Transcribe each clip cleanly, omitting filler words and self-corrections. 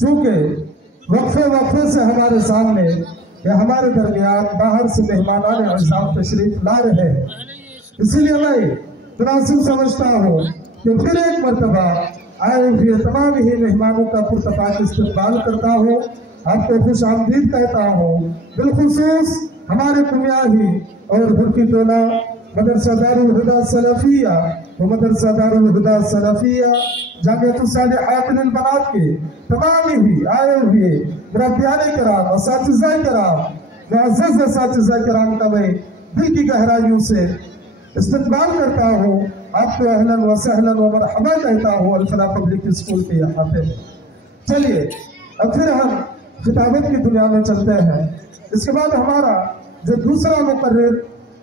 چونکہ وقفے سے ہمارے سامنے یا ہمارے درمیان باہر سے مہمانان اعزاز تشریف لا رہے ہیں، اسی لیے میں مناسب سمجھتا ہوں کہ پھر ایک مرتبہ آئے ہوئے تمام ہی مہمانوں کا پرتپاک استقبال کرتا ہوں، آپ کو خوش آمدید کہتا ہوں، بالخصوص ہمارے کنیاہی اور بھرکی ٹولہ مدرسہ دارالہدیٰ سلفیہ و مدرسہ دارالہدیٰ سلفیہ جامعۃ الصالحات للبنات کے تمام ہی آئے ہوئے مربیان کرام، اساتذہ کرام، معزز اساتذہ کرام کا میں دل کی گہرائیوں سے استقبال کرتا ہوں، آپ کو اہلاً و سہلاً و مرحبا کہتا ہوں الفلاح پبلک اسکول کے یہاں پہ۔ چلیے اب پھر ہم خطابت کی دنیا میں چلتے ہیں۔ اس کے بعد ہمارا جو دوسرا مقرر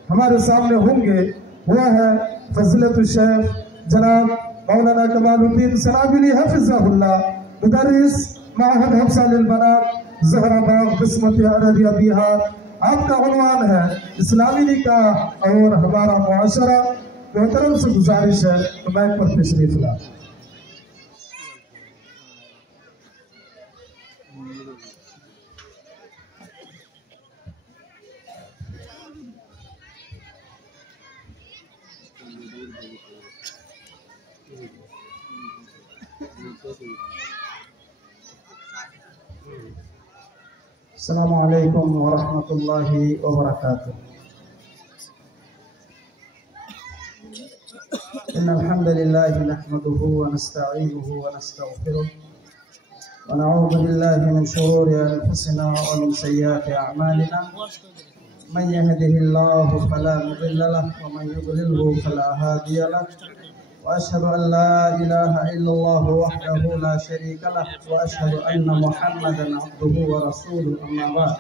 ہمارے سامنے ہوں گے وہ ہے فضیلت الشیخ جناب مولانا کمال الدین سنابلی حفظہ اللہ، مدرس معہد حفصہ للبنات زہرا باغ قسمت ارریہ بہار۔ آپ کا عنوان ہے اسلامی نکاح اور ہمارا معاشرہ۔ محترم سے گزارش ہے کہ مائک پر تشریف لائیں۔ السلام علیکم ورحمۃ اللہ وبرکاتہ۔ ان الحمد لله نحمده ونستعينه ونستغفره ونعوذ بالله من شرور انفسنا ومن سيئات اعمالنا، من يهده الله فلا مضل له ومن يضلله فلا هادي له، واشهد ان لا اله الا الله وحده لا شريك له، واشهد ان محمدا عبده ورسوله، اما بعد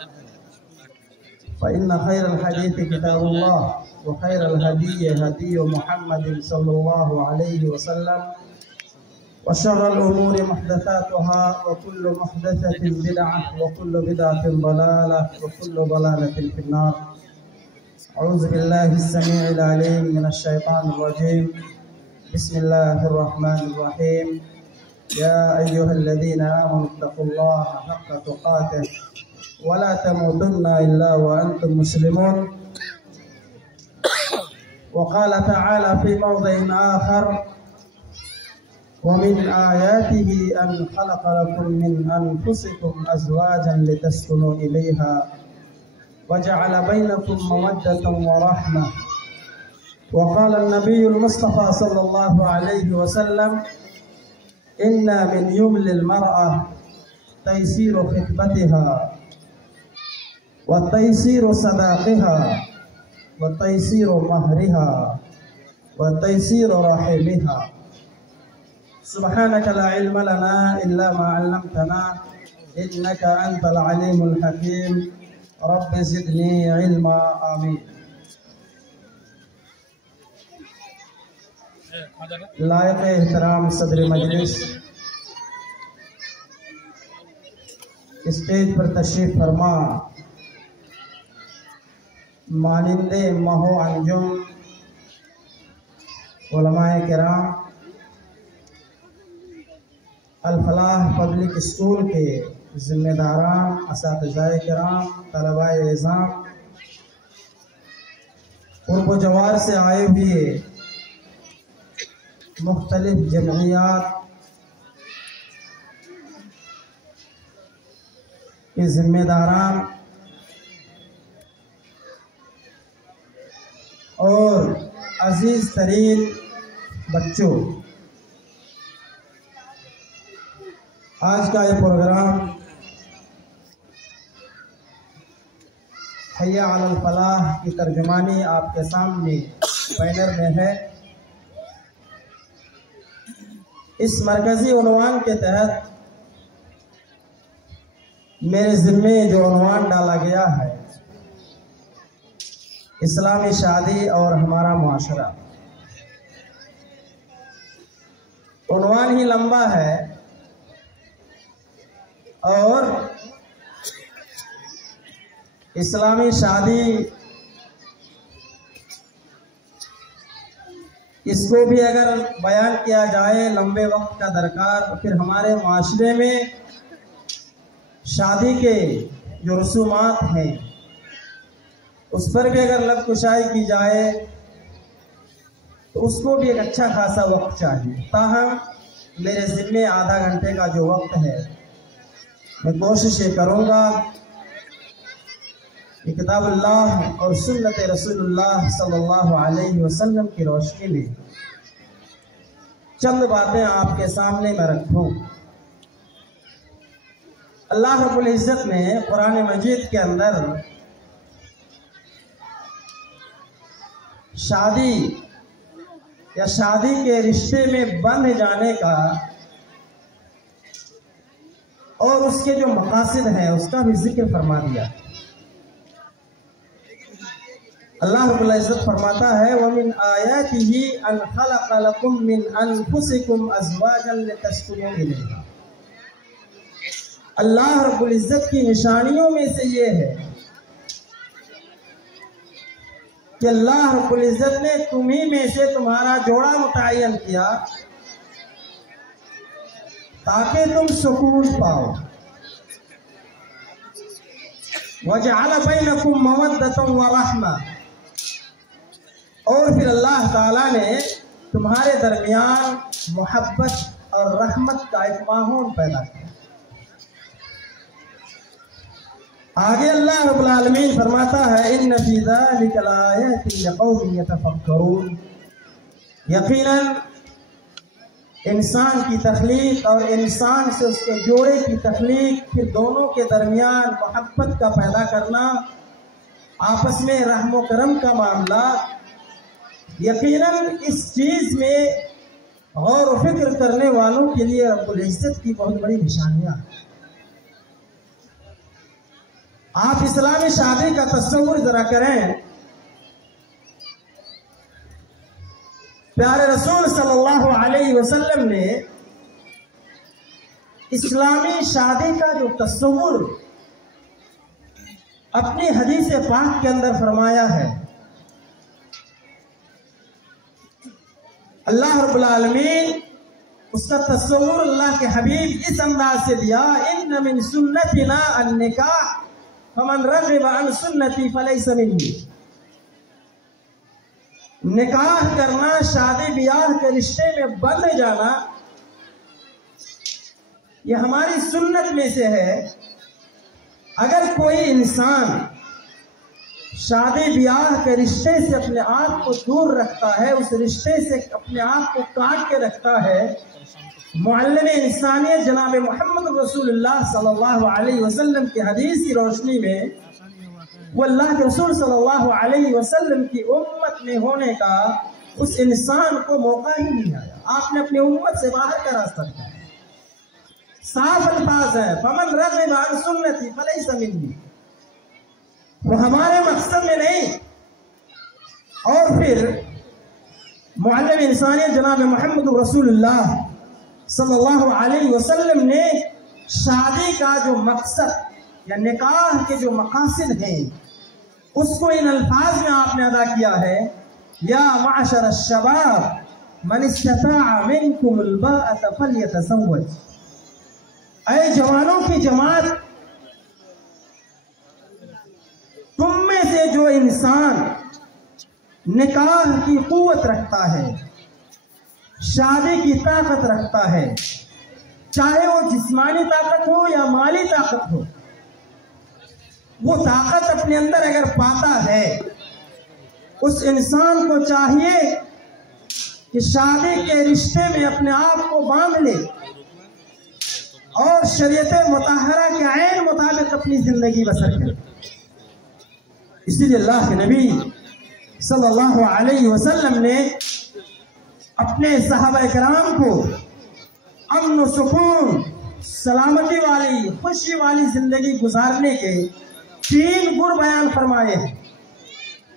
فان خير الحديث كتاب الله، وخير الهدي هدي محمد صلى الله عليه وسلم، وشر الأمور محدثاتها، وكل محدثة بدعة، وكل بدعة ضلالة، وكل ضلالة في النار۔ أعوذ بالله السميع العليم من الشيطان الرجيم، بسم الله الرحمن الرحيم، يا أيها الذين آمنوا اتقوا الله حق تقاته ولا تموتن إلا وأنتم مسلمون۔ وقال تعالى في موضع آخر، ومن آياته أن خلق لكم من أنفسكم أزواجا لتسكنوا إليها وجعل بينكم مودة ورحمة۔ وقال النبي المصطفى صلى الله عليه وسلم، إن من يمل المرأة تيسير خطبتها وتيسير صداقها وتيسير مهرها وتيسير رحمها۔ سبحانك لا علم لنا إلا ما علمتنا إنك أنت العليم الحكيم، رب زدني علما، آمين۔ لائق احترام صدر مجلس، اسٹیج پر تشریف فرما مانند مہو انجم علماء کرام، الفلاح پبلک اسکول کے ذمہ داران، اساتذہ کرام، طلباء اعزام، قرب و جوار سے آئے ہوئے مختلف جمعیات کے ذمہ داران اور عزیز ترین بچوں، آج کا یہ پروگرام حی علی الفلاح کی ترجمانی آپ کے سامنے بینر میں ہے۔ اس مرکزی عنوان کے تحت میرے ذمے جو عنوان ڈالا گیا ہے اسلامی شادی اور ہمارا معاشرہ، عنوان ہی لمبا ہے اور اسلامی شادی اس کو بھی اگر بیان کیا جائے لمبے وقت کا درکار، تو پھر ہمارے معاشرے میں شادی کے جو رسومات ہیں اس پر بھی اگر لب کشائی کی جائے تو اس کو بھی ایک اچھا خاصا وقت چاہیے. تاہم میرے ذمے آدھا گھنٹے کا جو وقت ہے میں کوشش یہ کروں گا کہ کتاب اللہ اور سنت رسول اللہ صلی اللہ علیہ وسلم کی روشنی میں چند باتیں آپ کے سامنے میں رکھوں. اللہ رب العزت نے قرآن مجید کے اندر شادی یا شادی کے رشتے میں بندھ جانے کا اور اس کے جو مقاصد ہیں اس کا بھی ذکر فرما دیا. اللہ رب العزت فرماتا ہے وَمِنْ آيَاتِهِ أَنْ خَلَقَ لَكُم مِّنْ أَنفُسِكُمْ أَزْوَاجًا لِتَسْكُنُوا إِلَيْهَا. اللہ رب العزت کی نشانیوں میں سے یہ ہے کہ اللہ رب العزت نے تمہیں میں سے تمہارا جوڑا متعین کیا تاکہ تم سکون پاؤ. وَجَعَلَ بَيْنَكُمْ مَوَدَّةً وَرَحْمَةً. اور پھر اللہ تعالیٰ نے تمہارے درمیان محبت اور رحمت کا ایک ماحول پیدا کیا. آگے اللہ رب العالمین فرماتا ہے ان فی ذلک لآیات لقوم یتفکرون. یقیناً انسان کی تخلیق اور انسان سے اس کے جوڑے کی تخلیق پھر دونوں کے درمیان محبت کا پیدا کرنا آپس میں رحم و کرم کا معاملہ یقیناً اس چیز میں غور و فکر کرنے والوں کے لیے رب العزت کی بہت بڑی نشانیاں. آپ اسلامی شادی کا تصور ذرا کریں. پیارے رسول صلی اللہ علیہ وسلم نے اسلامی شادی کا جو تصور اپنی حدیث پاک کے اندر فرمایا ہے اللہ رب العالمین اس کا تصور اللہ کے حبیب اس انداز سے دیا ان من سنتنا النکاح فمن رغب عن سنتی فلیس منی. نکاح کرنا شادی بیاہ کے رشتے میں بندھ جانا یہ ہماری سنت میں سے ہے. اگر کوئی انسان شادی بیاہ کے رشتے سے اپنے آپ کو دور رکھتا ہے اس رشتے سے اپنے آپ کو کاٹ کے رکھتا ہے معلم انسانیت جناب محمد رسول اللہ صلی اللہ علیہ وسلم کی حدیث کی روشنی میں وہ اللہ کے رسول صلی اللہ علیہ وسلم کی امت میں ہونے کا اس انسان کو موقع ہی نہیں آیا. آپ نے اپنی امت سے باہر کا راستہ دکھایا. صاف الفاظ ہے فمن رغب عن سنتی فلیس منی. وہ ہمارے مقصد میں نہیں. اور پھر معلم انسانیت جناب محمد رسول اللہ صلی اللہ علیہ وسلم نے شادی کا جو مقصد یا نکاح کے جو مقاصد ہیں اس کو ان الفاظ میں آپ نے ادا کیا ہے یا معشر الشباب من استطاع منکم الباءة فلیتزوج. اے جوانوں کی جماعت تم میں سے جو انسان نکاح کی قوت رکھتا ہے شادی کی طاقت رکھتا ہے چاہے وہ جسمانی طاقت ہو یا مالی طاقت ہو وہ طاقت اپنے اندر اگر پاتا ہے اس انسان کو چاہیے کہ شادی کے رشتے میں اپنے آپ کو باندھ لے اور شریعت مطہرہ کے عین مطابق اپنی زندگی بسر کرے. اسی لیے اللہ کے نبی صلی اللہ علیہ وسلم نے اپنے صحابہ کرام کو امن و سکون سلامتی والی خوشی والی زندگی گزارنے کے 3 گر بیان فرمائے ہیں.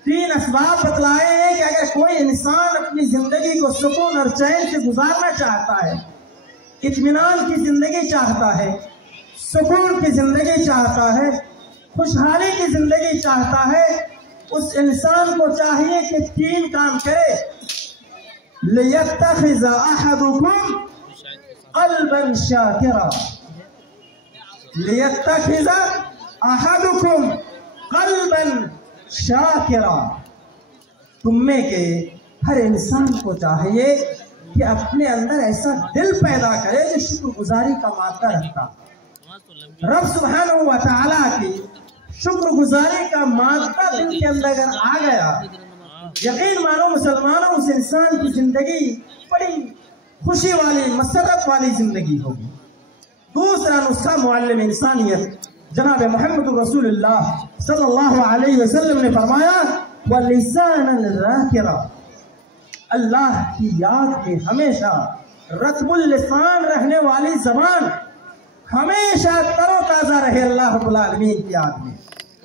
3 اسباب بتلائے ہیں کہ اگر کوئی انسان اپنی زندگی کو سکون اور چین سے گزارنا چاہتا ہے اطمینان کی زندگی چاہتا ہے سکون کی زندگی چاہتا ہے خوشحالی کی زندگی چاہتا ہے اس انسان کو چاہیے کہ 3 کام کرے. لِيَتَّخِذَ أَحَدُكُمْ قَلْبًا شَاكِرًا. लियत्तखिज़ अहदुकुम क़ल्बन शाकिरा, तुम में के हर इंसान को चाहिए कि अपने अंदर ऐसा दिल पैदा करे जो शुक्रगुजारी का मादा रखता। रब सुब्हानहू व तआला की शुक्रगुजारी का मादा दिल के अंदर अगर आ गया, यकीन मानो मुसलमानों, उस इंसान की जिंदगी बड़ी खुशी वाली, मसरत वाली जिंदगी होगी। दूसरा नुस्खा मुअल्लिम इंसानियत जनाब मोहम्मद रसूलुल्लाह सल्लल्लाहु अलैहि वसल्लम ने फरमाया, वलिसानन ज़ाकिरा, अल्लाह की याद में हमेशा रत्बुल लिसान रहने वाली जबान हमेशा तरोताजा रहे। अल्लाह रब्बुल आलमीन की याद में,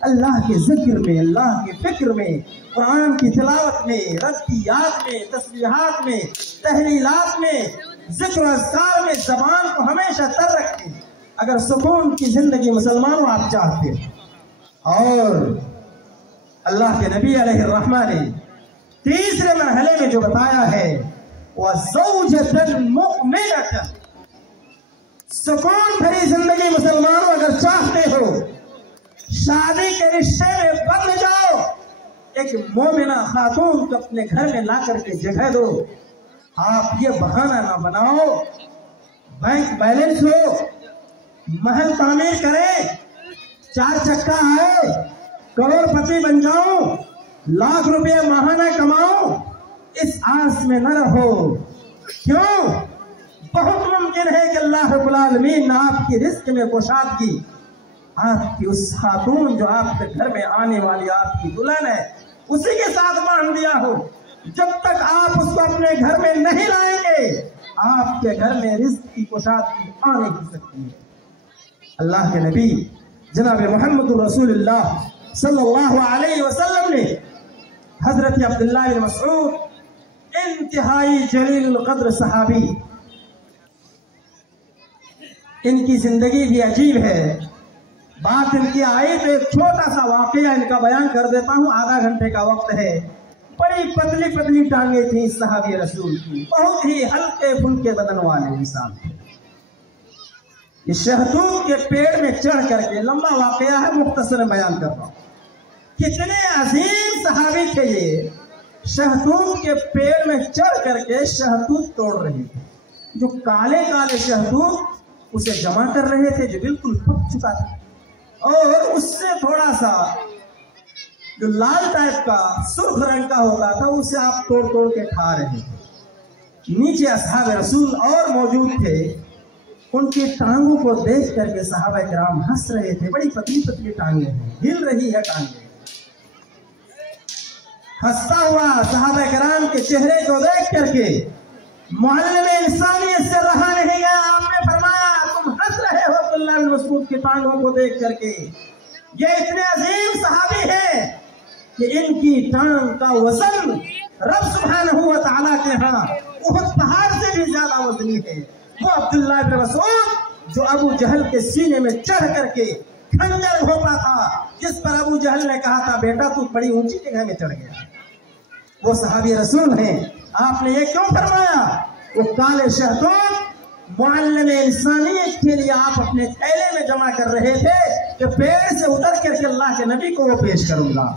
अल्लाह के जिक्र में, अल्लाह के फिक्र में, कुरान की तिलावत में, रब की याद में, तस्बीहात में, तहलीलात में, जिक्र अज़कार में जबान को हमेशा तर रखें। अगर सुकून की जिंदगी मुसलमानों आप चाहते हैं। और अल्लाह के नबी अलैहिर्रहमा ने तीसरे मरहले में जो बताया है, वह ज़ौजतन मुअमिनतन, सुकून भरी जिंदगी मुसलमानों अगर चाहते हो, शादी के रिश्ते में बंध जाओ, एक मोमिना खातून को अपने घर में ला करके जगह दो। आप ये बहाना ना बनाओ बैंक बैलेंस हो, महल तामीर करें, 4 चक्का है, करोड़पति बन जाऊं, लाख रुपए माहाना कमाऊं, इस आस में न रहो। क्यों? बहुत मुमकिन है कि अल्लाह रब्बुल आलमीन ने आपकी रिस्क में कुशादगी, आपकी उस खातून जो आपके घर में आने वाली आपकी दुल्हन है, उसी के साथ बांध दिया हो। जब तक आप उसको अपने घर में नहीं लाएंगे, आपके घर में रिस्क की कुशादगी आ नहीं सकती है। अल्लाह के नबी जनाब मोहम्मद रसूलुल्लाह सल्लल्लाहु अलैहि वसल्लम ने हजरत अब्दुल्लाह बिन मसऊद, इंतहाई जलील कद्र सहाबी, इनकी जिंदगी भी अजीब है। बात इनकी आई तो एक छोटा सा वाकया इनका बयान कर देता हूँ, आधा घंटे का वक्त है। बड़ी पतली पतली टांगे थी सहाबी रसूल की, बहुत ही हल्के फुल्के बदन वाले इंसान थे। इस शहतूत के पेड़ में चढ़ करके, लंबा वाकया है, मुख्तसर बयान कर रहा हूँ, कितने अजीम सहाबी थे ये। शहतूत के पेड़ में चढ़ करके शहतूत तोड़ रहे थे। जो काले काले शहतूत उसे जमा कर रहे थे, जो बिल्कुल पक चुका था, और उससे थोड़ा सा जो लाल टाइप का सुर्ख रंग का होता था, उसे आप तोड़ तोड़ के खा रहे थे। नीचे असहाब रसूल और मौजूद थे। उनकी टांगों को देख करके सहाबा किराम हंस रहे थे। बड़ी पतली पतली टांगे हैं, हिल रही है टांगे। हंसता हुआ सहाबा किराम के चेहरे को देख करके मुअल्लिम इंसानियत से रहा नहीं गया। आपने फरमाया, तुम हंस रहे हो अब्दुल्लाह बिन मसऊद की टांगों को देख करके। ये इतने अजीम सहाबी हैं कि इनकी टांग का वजन रब सुब्हानहू व तआला के यहाँ उहद पहाड़ से भी ज्यादा वजनी है। वो अब्दुल्लाह बिन मसऊद जो अबू जहल के सीने में चढ़ करके खंजर घोंपा था, जिस पर अबू जहल ने कहा था, बेटा तू बड़ी ऊंची जगह में चढ़ गया, वो सहाबी रसूल हैं। आपने ये क्यों फरमाया? वो काले शहतूत मुअल्लिम इंसानियत के लिए आप अपने थैले में जमा कर रहे थे कि पेड़ से उतर करके अल्लाह के नबी को वो पेश करूंगा।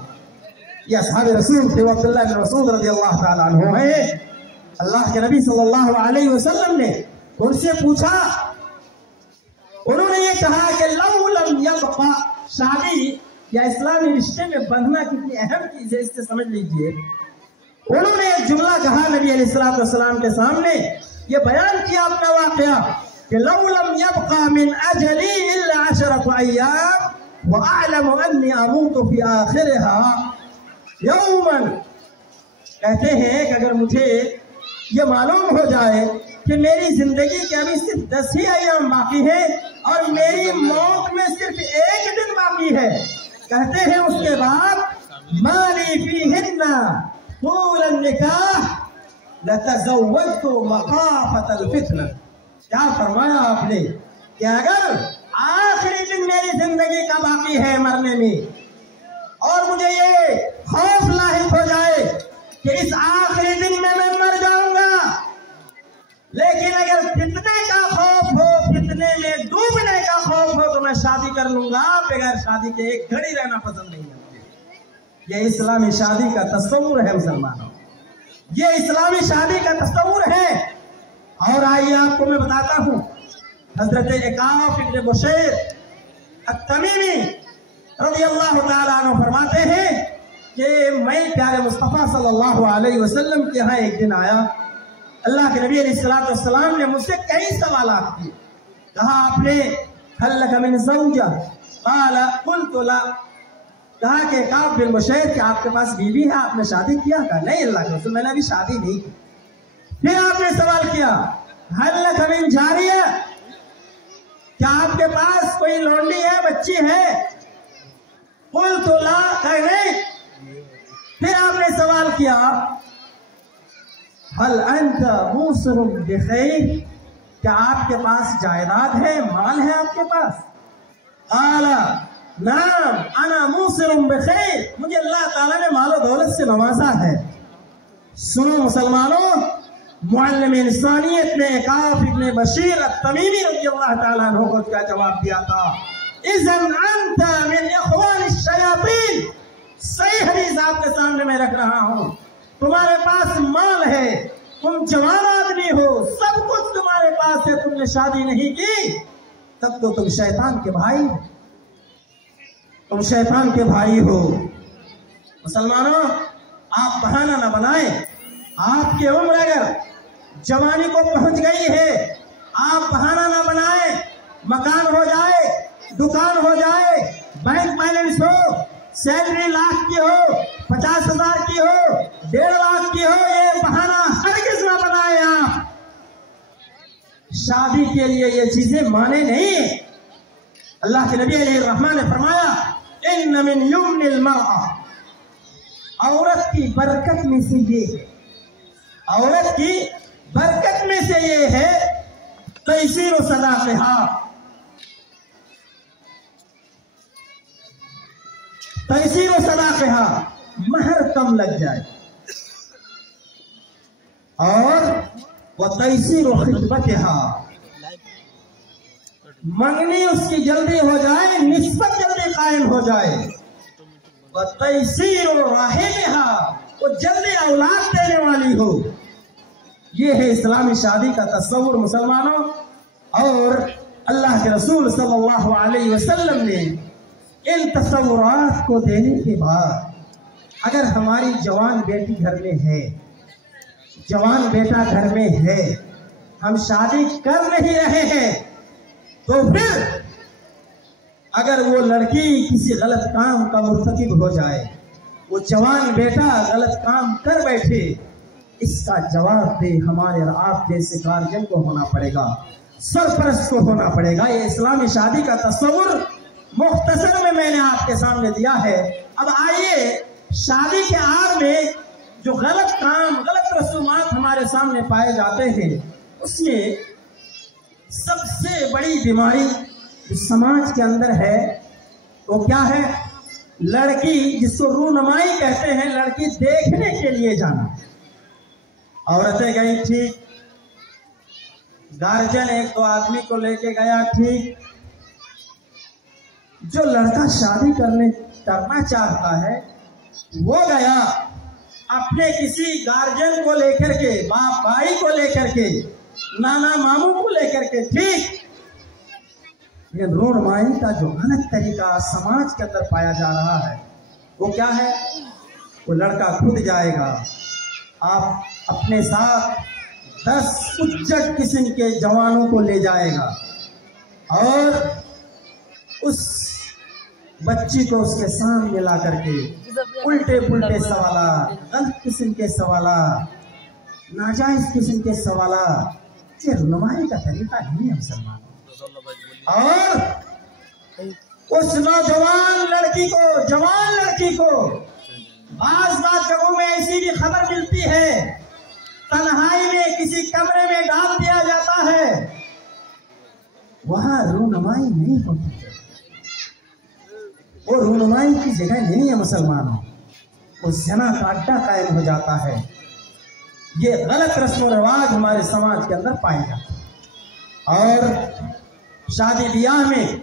ये असहाब रसूल थे, अब्दुल्लाह बिन मसऊद रज़ियल्लाहु ताला अन्हु हैं। अल्लाह के नबी सल्लल्लाहु अलैहि वसल्लम ने उनसे पूछा, उन्होंने ये कहा कि लौ लम यबqa, शादी या इस्लामी रिश्ते में बंधना कितनी अहम चीज है, इससे समझ लीजिए। उन्होंने एक जुमला कहा नबी अलैहिस्सलातु वस्सलाम के सामने, ये बयान किया अपना वाकया कि लौ लम यबqa मिन अजली इल्ला 10 अय्याम व अअलमु अन्नी अमूतु फी आखिरिहा यौमन। कहते हैं कि अगर मुझे ये मालूम हो जाए कि मेरी जिंदगी के अभी सिर्फ 10 ही अय्याम बाकी है और मेरी मौत में सिर्फ 1 दिन बाकी है, कहते हैं उसके बाद माली फीहिन्ना तूल निकाह लतज़व्वजतु मखाफतल फितना। क्या फरमाया आपने कि अगर आखिरी दिन मेरी जिंदगी का बाकी है मरने में, और मुझे ये खौफ लाहिक हो जाए कि इस आखिरी दिन में मैं मर जाऊंगा, लेकिन अगर फितने का खौफ हो, फितने में डूबने का खौफ हो, तो मैं शादी कर लूंगा, बगैर शादी के एक घड़ी रहना पसंद नहीं है मुझे। ये इस्लामी शादी का तस्वुर है मुसलमानों, ये इस्लामी शादी का तस्वुर है। और आइए आपको मैं बताता हूँ, हजरत इकाफ इब्न बुशैर अत-तमीमी रज़ियल्लाहु ताला अन्हु फरमाते हैं कि मैं प्यारे मुस्तफ़ा सल्लल्लाहु अलैहि वसल्लम के यहाँ एक दिन आया। अल्लाह के नबी अलैहिस्सलातु वस्सलाम ने मुझसे कई सवालात किए। कहा आपने हल लक मिन ज़ौजा, क़ाल क़ुल्तु ला। कहा कि इकाफ बिन बुशैर कि आपके पास बीवी है, आपने शादी किया? कहा नहीं अल्लाह के रसूल, मैंने अभी शादी नहीं की। फिर आपने सवाल किया हल लक मिन जारिया, क्या आपके पास कोई लौंडी है, बच्ची है? क़ुल्तु ला, कहा नहीं। फिर आपने सवाल किया हल अंत मूसिरुम बिखैर, क्या आपके पास जायदाद है, माल है आपके पास? आला नाम अना मूसिरुम बिखैर, मुझे अल्लाह ताला ने मालो दौलत से नवाजा है। सुनो मुसलमानों, मुअल्लिम इंसानियत ने इकाफ इब्न बशीर अत-तमीमी रज़ियल्लाहु ताला अन्हु को क्या जवाब दिया था? इज़न अंत मिन इख्वान शयातीन। सही हदीस आपके सामने मैं रख रहा हूँ। तुम्हारे पास माल है, तुम जवान आदमी हो, सब कुछ तुम्हारे पास है, तुमने शादी नहीं की, तब तो तुम शैतान के भाई हो, तुम शैतान के भाई हो। मुसलमानों, आप बहाना न बनाएं। आपकी उम्र अगर जवानी को पहुंच गई है, आप बहाना न बनाएं। मकान हो जाए, दुकान हो जाए, बैंक बैलेंस हो, सैलरी लाख की हो, 50,000 की हो, 1.5 लाख की हो, ये बहाना हरगिज़ न बनाए आप। शादी के लिए ये चीजें माने नहीं है। अल्लाह के नबी अलैहिर्रहमान ने फरमाया इन्न मिन युमनिल मरअ, औरत की बरकत में से ये है, औरत की बरकत में से ये है तैसीर सदाक़िहा, तैसीर सदाक़िहा, महर कम लग जाए, और वह तैसीर खितबतिहा, मंगनी उसकी जल्दी हो जाए, निस्बत जल्दी कायम हो जाए, वह तैसीर राहिमिहा, वो जल्दी औलाद देने वाली हो। ये है इस्लामी शादी का तस्वुर मुसलमानों। और अल्लाह के रसूल सल्लल्लाहु अलैहि वसल्लम ने इन तस्वुरात को देने के बाद, अगर हमारी जवान बेटी घर में है, जवान बेटा घर में है, हम शादी कर नहीं रहे हैं, तो फिर अगर वो लड़की किसी गलत काम का मुर्तकिब हो जाए, वो जवान बेटा गलत काम कर बैठे, इसका जवाब दे हमारे और आप जैसे गार्जियन को होना पड़ेगा, सरपरस्त को होना पड़ेगा। ये इस्लामी शादी का तस्वुर मुख्तसर में मैंने आपके सामने दिया है। अब आइए, शादी के आड़ में जो गलत काम, गलत रसूमात हमारे सामने पाए जाते हैं, उसमें सबसे बड़ी बीमारी समाज के अंदर है वो क्या है? लड़की, जिसको रूनमाई कहते हैं, लड़की देखने के लिए जाना। औरतें गई ठीक, गार्जियन 1-2 आदमी को लेके गया ठीक, जो लड़का शादी करना चाहता है वो गया अपने किसी गार्जियन को लेकर के, बाप भाई को लेकर के, नाना मामू को लेकर के ठीक। ये रूनमाई का जो गलत तरीका समाज के अंदर पाया जा रहा है वो क्या है? वो लड़का खुद जाएगा, आप अपने साथ 10 उच्चट किस्म के जवानों को ले जाएगा और उस बच्ची को उसके सामने ला करके उल्टे पुल्टे सवाल, गलत किस्म के सवाल, नाजायज किस्म के सवाल, ये रूनमाई का तरीका नहीं है मुसलमान। और उस नौजवान लड़की को, जवान लड़की को बाज़ जगहों में ऐसी भी खबर मिलती है, तन्हाई में किसी कमरे में डाल दिया जाता है, वहां रूनमाई नहीं होती है, वो रूनमाई की जगह नहीं है मुसलमानों, वो ज़िना का अड्डा कायम हो जाता है। ये गलत रस्म रिवाज हमारे समाज के अंदर पाए जाते हैं। और शादी ब्याह में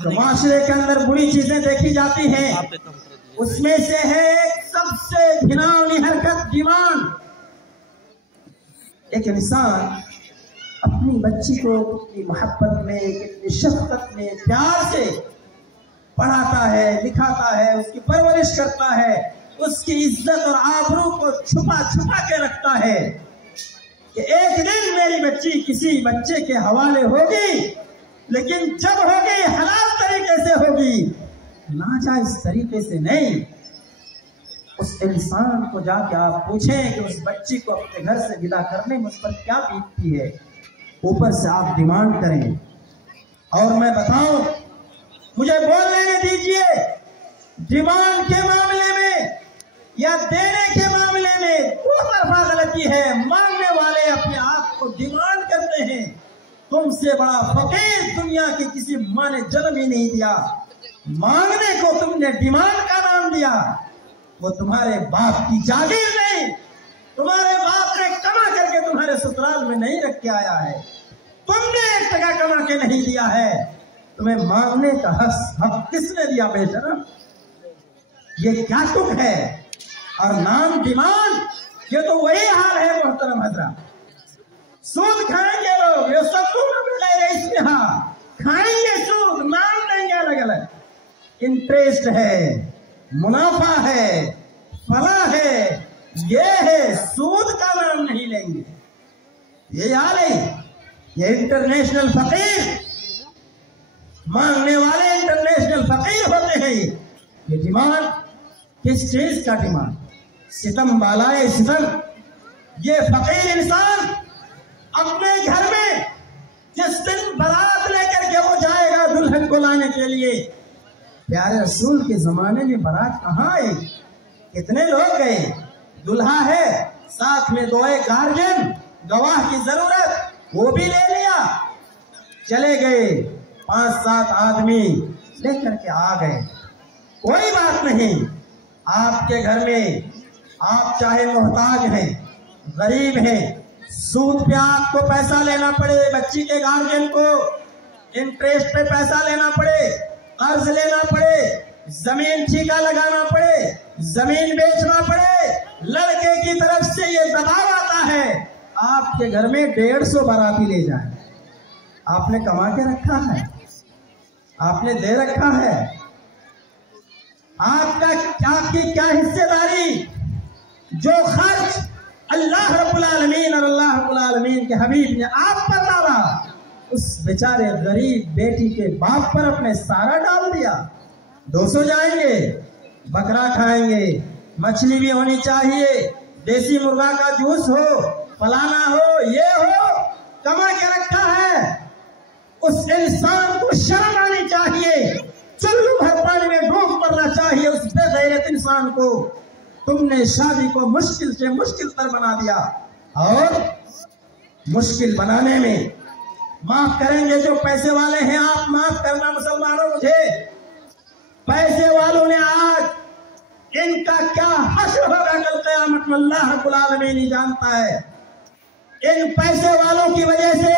जो माशरे के अंदर बुरी चीजें देखी जाती हैं, उसमें से है सबसे घिनौनी हरकत डिमांड। एक इंसान अपनी बच्ची को कितनी मोहब्बत में, कितनी शफकत में, प्यार से पढ़ाता है, लिखाता है, उसकी परवरिश करता है, उसकी इज्जत और आबरू को छुपा छुपा के रखता है कि एक दिन मेरी बच्ची किसी बच्चे के हवाले होगी, लेकिन जब होगी हलाल तरीके से होगी, नाजायज तरीके से नहीं। उस इंसान को जाके आप पूछें कि उस बच्ची को अपने घर से विदा करने में उस पर क्या बीतती है, ऊपर से आप डिमांड करें। और मैं बताऊं, मुझे बोल लेने दीजिए, डिमांड के मामले में या देने के मामले में दो तरफा गलती है। मांगने वाले अपने आप को डिमांड करते हैं, तुमसे बड़ा फकीर दुनिया की किसी माँ ने जन्म ही नहीं दिया, मांगने को तुमने डिमांड का नाम दिया। वो तुम्हारे बाप की जागीर नहीं, तुम्हारे बाप ने कमा करके तुम्हारे ससुराल में नहीं रख के आया है, तुमने 1 टका कमा के नहीं दिया है, तुम्हें मांगने का हक किसने दिया बेशरम? ये क्या तुक है? और नाम डिमांड, ये तो वही हाल है मोहतरम हजरात। सूद खाएंगे लोग, ये सब इसमें हाँ खाएंगे सूद, नाम देंगे अलग अलग, इंटरेस्ट है, मुनाफा है, फला है, ये है, सूद का नाम नहीं लेंगे। ये हाल है, ये इंटरनेशनल फकीर, मांगने वाले इंटरनेशनल फकीर होते हैं। ये डिमांड किस चीज का डिमांड? सितम बालाए सितम। ये फकीर इंसान अपने घर में जिस दिन बारात लेकर के वो जाएगा दुल्हन को लाने के लिए, प्यारे रसूल के जमाने में बारात कहाँ आई? कितने लोग गए? दुल्हा है, साथ में 2 गार्जियन, गवाह की जरूरत, वो भी ले लिया, चले गए, 5-7 आदमी लेकर के आ गए। कोई बात नहीं, आपके घर में आप चाहे मोहताज हैं, गरीब हैं, सूद पे आपको पैसा लेना पड़े, बच्ची के गार्जियन को इंटरेस्ट पे पैसा लेना पड़े, कर्ज लेना पड़े, जमीन ठेका लगाना पड़े, जमीन बेचना पड़े, लड़के की तरफ से ये दबाव आता है आपके घर में 150 बाराती ले जाए। आपने कमा के रखा है, आपने दे रखा है, आपकी क्या हिस्सेदारी? जो खर्च अल्लाह रब्बुल आलमीन और अल्लाह रब्बुल आलमीन के हबीब ने आप पर डाला, उस बेचारे गरीब बेटी के बाप पर अपने सारा डाल दिया। 200 जाएंगे, बकरा खाएंगे, मछली भी होनी चाहिए, देसी मुर्गा का जूस हो, फलाना हो, ये हो, कमा के रखा है। उस इंसान को शर्म आनी चाहिए, चुल्लू भर पानी में डूब मरना चाहिए उस बेगैरत इंसान को। तुमने शादी को मुश्किल से मुश्किल तर बना दिया, और मुश्किल बनाने में माफ करेंगे जो पैसे वाले हैं, आप माफ करना मुसलमानों मुझे। पैसे वालों ने आज इनका क्या हश्र होगा कल क़यामत में अल्लाह रब्बुल आलमीन ही जानता है। इन पैसे वालों की वजह से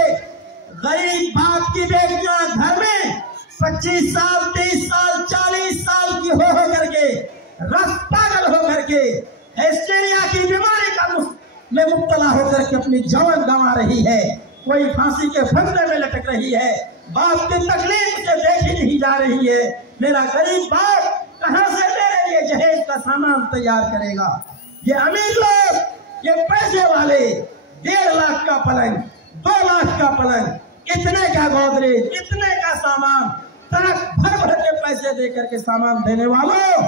गरीब बाप की बेटियां घर में 25 साल 30 साल 40 साल की हो करके रस पागल हो करके हिस्टीरिया की बीमारी में मुब्तला होकर के अपनी जान गंवा रही है, कोई फांसी के फंदे में लटक रही है, बाप की तकलीफ से देखी नहीं जा रही है। मेरा गरीब बाप कहां से मेरे लिए जहेज का सामान तैयार करेगा? ये अमीर लोग, ये पैसे वाले 1.5 लाख का पलंग, 2 लाख का पलंग, इतने का गोदरेज, इतने का सामान, ट्रक भर भर के पैसे दे करके सामान देने वालों,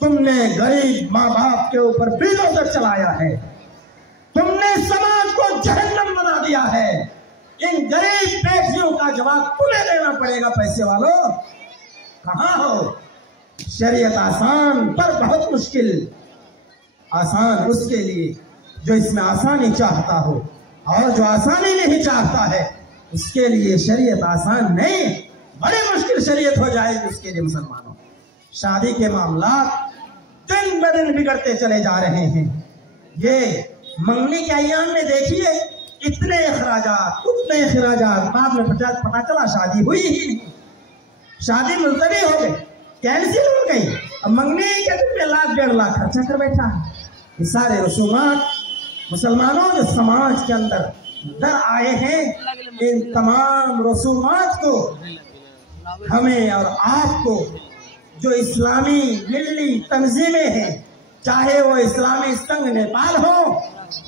तुमने गरीब माँ बाप के ऊपर बिल्डोजर चलाया है, तुमने समाज को जहन्नम बना दिया है। इन गरीब बेटियों का जवाब तुम्हें देना पड़ेगा। पैसे वालों कहाँ हो? शरीयत आसान पर बहुत मुश्किल। आसान उसके लिए जो इसमें आसानी चाहता हो, और जो आसानी नहीं चाहता है उसके लिए शरीयत आसान नहीं, बड़ी मुश्किल शरीयत हो जाएगी उसके लिए। मुसलमानों, शादी के मामला दिन ब दिन बिगड़ते चले जा रहे हैं। ये मंगनी के अय्याम में देखिए इतने अखराजात, उतने अखराजात, बाद में पता चला शादी हुई ही नहीं। शादी मुलतवी हो गई, कैंसिल हो गई, अब मंगनी के दिन में लाख 1.5 लाख खर्चा कर बैठा है। ये सारे रसूमात मुसलमानों जो समाज के अंदर दर आए हैं, इन तमाम रसूमात को हमें और आपको जो इस्लामी मिल्ली तंजीमें हैं, चाहे वो इस्लामी संघ नेपाल हो,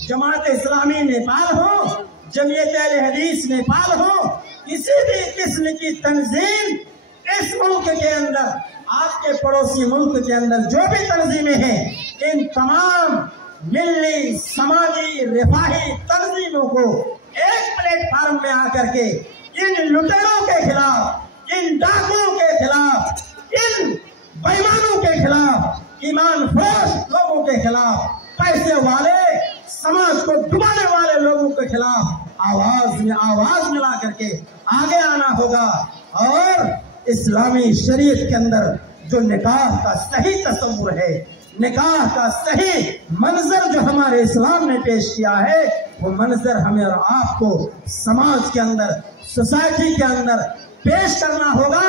जमात इस्लामी नेपाल हो, जमीयत अहले हदीस नेपाल हो, किसी भी किस्म की तंजीम इस मुल्क के अंदर, आपके पड़ोसी मुल्क के अंदर जो भी तंजीमें हैं, इन तमाम मिल्ली समाजी रिफाही तंजीमों को एक प्लेटफार्म में आकर के इन लुटेरों के खिलाफ, इन डाकुओं के खिलाफ, इन बेईमानों के खिलाफ, ईमान फरोश लोगों के खिलाफ, पैसे वाले समाज को डुबाने वाले लोगों के खिलाफ आवाज में आवाज मिला करके आगे आना होगा। और इस्लामी शरीयत के अंदर जो निकाह का सही तस्वुर है, निकाह का सही मंजर जो हमारे इस्लाम ने पेश किया है, वो मंजर हमें और आपको समाज के अंदर, सोसाइटी के अंदर पेश करना होगा।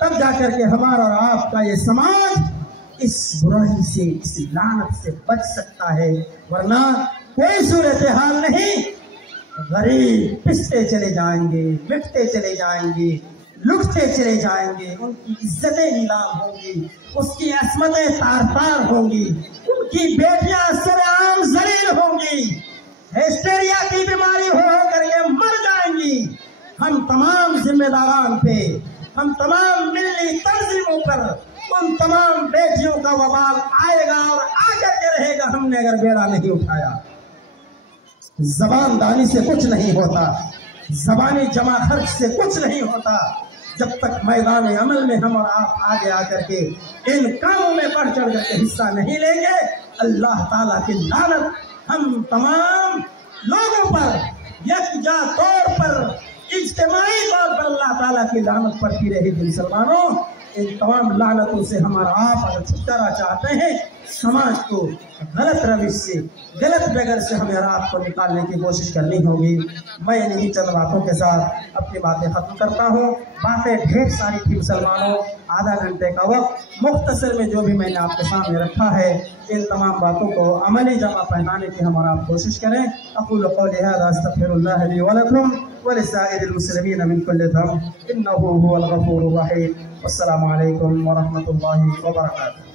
तब जाकर के हमारा और आपका ये समाज इस बुराई से, इस लानत से बच सकता है, वरना कोई सूरत हाल नहीं। गरीब पिसते चले जाएंगे, मिटते चले जाएंगे, लुटते चले जाएंगे, उनकी इज्जतें नीलाम होंगी, उसकी असमतें तार-तार होंगी, उनकी बेटियां सरेआम जलील होंगी, हिस्टेरिया की बीमारी हो करके मर जाएंगी। हम तमाम जिम्मेदारान पे, हम तमाम मिल्ली तंजीमों पर, उन तमाम बेटियों का वबाल आएगा और आकर के रहेगा, हमने अगर बेड़ा नहीं उठाया। जबानदानी से कुछ नहीं होता, जबानी जमा खर्च से कुछ नहीं होता। जब तक मैदान अमल में हम और आप आगे आकर के इन कामों में बढ़ चढ़ करके हिस्सा नहीं लेंगे, अल्लाह ताला की लानत हम तमाम लोगों पर यकजा तौर पर, इज्तिमाई तौर पर अल्लाह ताला की लानत पड़ती रहेगी। मुसलमानों, इन तमाम लानतों से हमारा आप अगर छुटकारा चाहते हैं, समाज को गलत रविश से, गलत डगर से हमें आपको निकालने की कोशिश करनी होगी। मैं इन्हीं चंद बातों के साथ अपनी बातें खत्म करता हूँ। बातें ढेर सारी थी मुसलमानों, आधा घंटे का वक्त मुख्तसर में जो भी मैंने आपके सामने रखा है, इन तमाम बातों को अमली जमा पहनाने की हमारा आप कोशिश करें। अक़ूलु क़ौली हाज़ा अस्तग़फ़िरुल्लाह ली व लकुम व लिसाइरिल मुस्लिमीन मिन कुल्लि ज़ंब इन्नहु हुवल गफ़ूरुर रहीम। अस्सलामु अलैकुम व रहमतुल्लाहि व बरकातुहू।